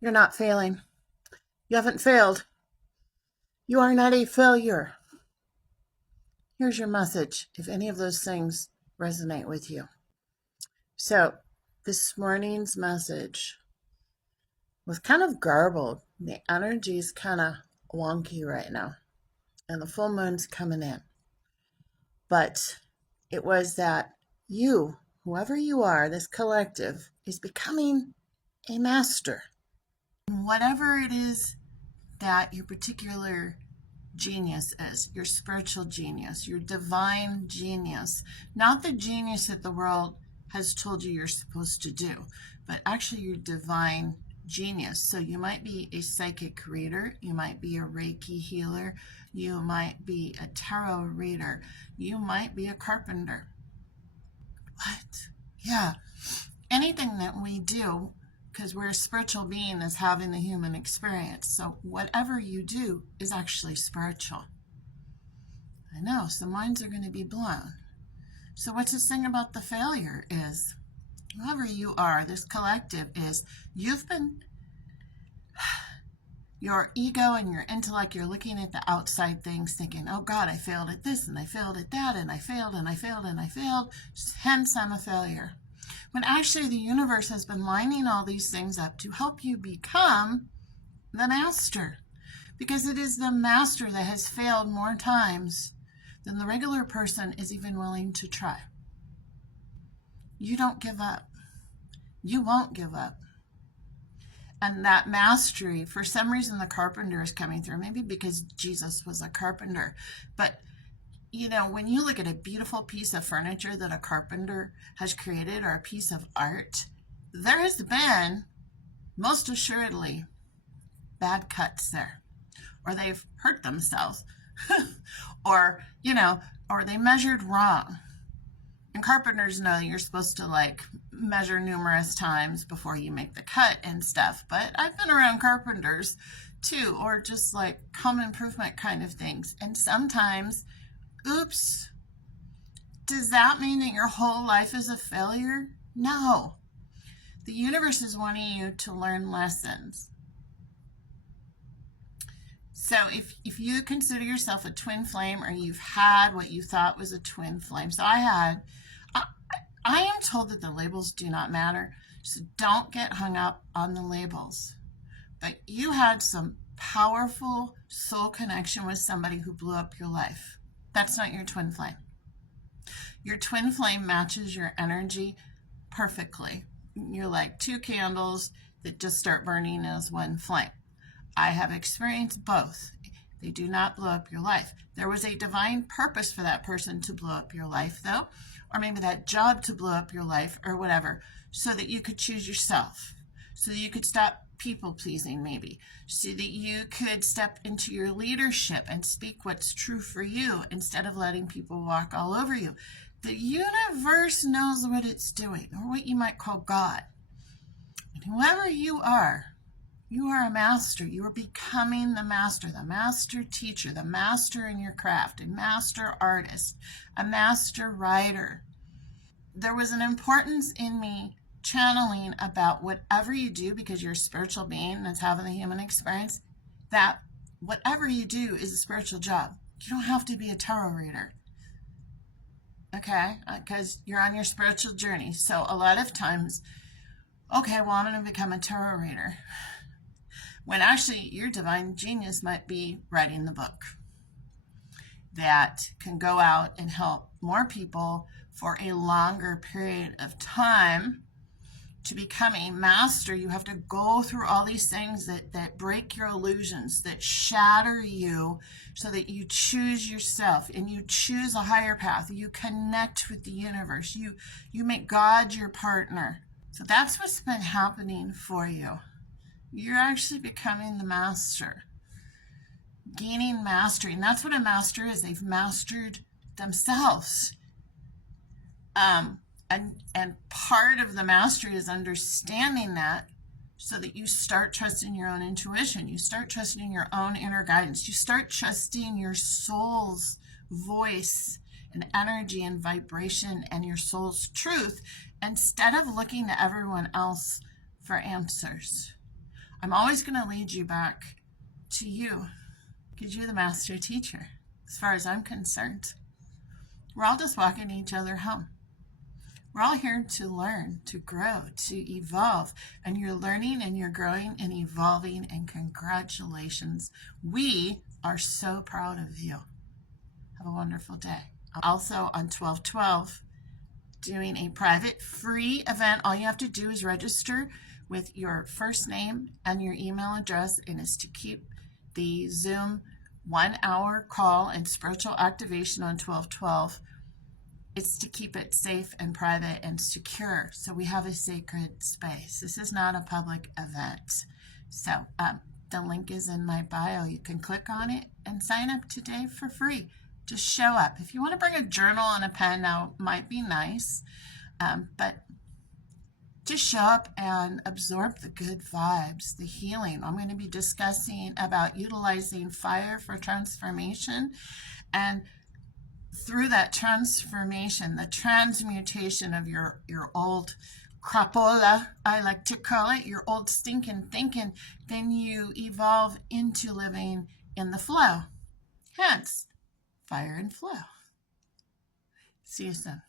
You're not failing. You haven't failed. You are not a failure. Here's your message if any of those things resonate with you. So, this morning's message was kind of garbled. The energy is kind of wonky right now, and the full moon's coming in. But it was that you, whoever you are, this collective, is becoming a master. Whatever it is that your particular genius is, your spiritual genius, your divine genius, not the genius that the world has told you you're supposed to do, but actually your divine genius. So you might be a psychic reader, you might be a Reiki healer, you might be a tarot reader, you might be a carpenter. What? Yeah. Anything that we do, because we're a spiritual being that's having the human experience. So whatever you do is actually spiritual. I know, some minds are going to be blown. So what's this thing about the failure is, whoever you are, this collective is, you've been, your ego and your intellect, you're looking at the outside things thinking, oh God, I failed at this and I failed at that and I failed and I failed and I failed, hence I'm a failure. When actually the universe has been lining all these things up to help you become the master. Because it is the master that has failed more times than the regular person is even willing to try. You don't give up. You won't give up. And that mastery, for some reason the carpenter is coming through, maybe because Jesus was a carpenter. But you know, when you look at a beautiful piece of furniture that a carpenter has created or a piece of art, there has been, most assuredly, bad cuts there. Or they've hurt themselves. Or, or they measured wrong. And carpenters know you're supposed to measure numerous times before you make the cut and stuff. But I've been around carpenters too, or just home improvement kind of things. And sometimes, oops, does that mean that your whole life is a failure? No. The universe is wanting you to learn lessons. So if you consider yourself a twin flame, or you've had what you thought was a twin flame. So I am told that the labels do not matter. So don't get hung up on the labels. But you had some powerful soul connection with somebody who blew up your life. That's not your twin flame. Your twin flame matches your energy perfectly. You're like two candles that just start burning as one flame. I have experienced both. They do not blow up your life. There was a divine purpose for that person to blow up your life, though, or maybe that job to blow up your life, or whatever, so that you could choose yourself, so that you could stop people pleasing, maybe, so that you could step into your leadership and speak what's true for you instead of letting people walk all over you. The universe knows what it's doing, or what you might call God. And whoever you are a master. You are becoming the master teacher, the master in your craft, a master artist, a master writer. There was an importance in me channeling about whatever you do, because you're a spiritual being that's having the human experience, that whatever you do is a spiritual job. You don't have to be a tarot reader. Okay? Because you're on your spiritual journey. So a lot of times, okay, well, I'm going to become a tarot reader. When actually your divine genius might be writing the book that can go out and help more people for a longer period of time. To become a master, you have to go through all these things that break your illusions, that shatter you, so that you choose yourself and you choose a higher path. You connect with the universe. You make God your partner. So that's what's been happening for you. You're actually becoming the master, gaining mastery. And that's what a master is. They've mastered themselves. And part of the mastery is understanding that, so that you start trusting your own intuition. You start trusting your own inner guidance. You start trusting your soul's voice and energy and vibration and your soul's truth, instead of looking to everyone else for answers. I'm always going to lead you back to you because you're the master teacher as far as I'm concerned. We're all just walking each other home. We're all here to learn, to grow, to evolve. And you're learning and you're growing and evolving, and congratulations. We are so proud of you. Have a wonderful day. Also on 12/12, doing a private free event. All you have to do is register with your first name and your email address, and it's to keep the Zoom 1 hour call and spiritual activation on 12/12. It's to keep it safe and private and secure, so we have a sacred space. This is not a public event. So the link is in my bio. You can click on it and sign up today for free. Just show up. If you want to bring a journal and a pen, now might be nice, but just show up and absorb the good vibes, the healing. I'm going to be discussing about utilizing fire for transformation, and through that transformation, the transmutation of your old crapola, I like to call it, your old stinking thinking, then you evolve into living in the flow. Hence, fire and flow. See you soon.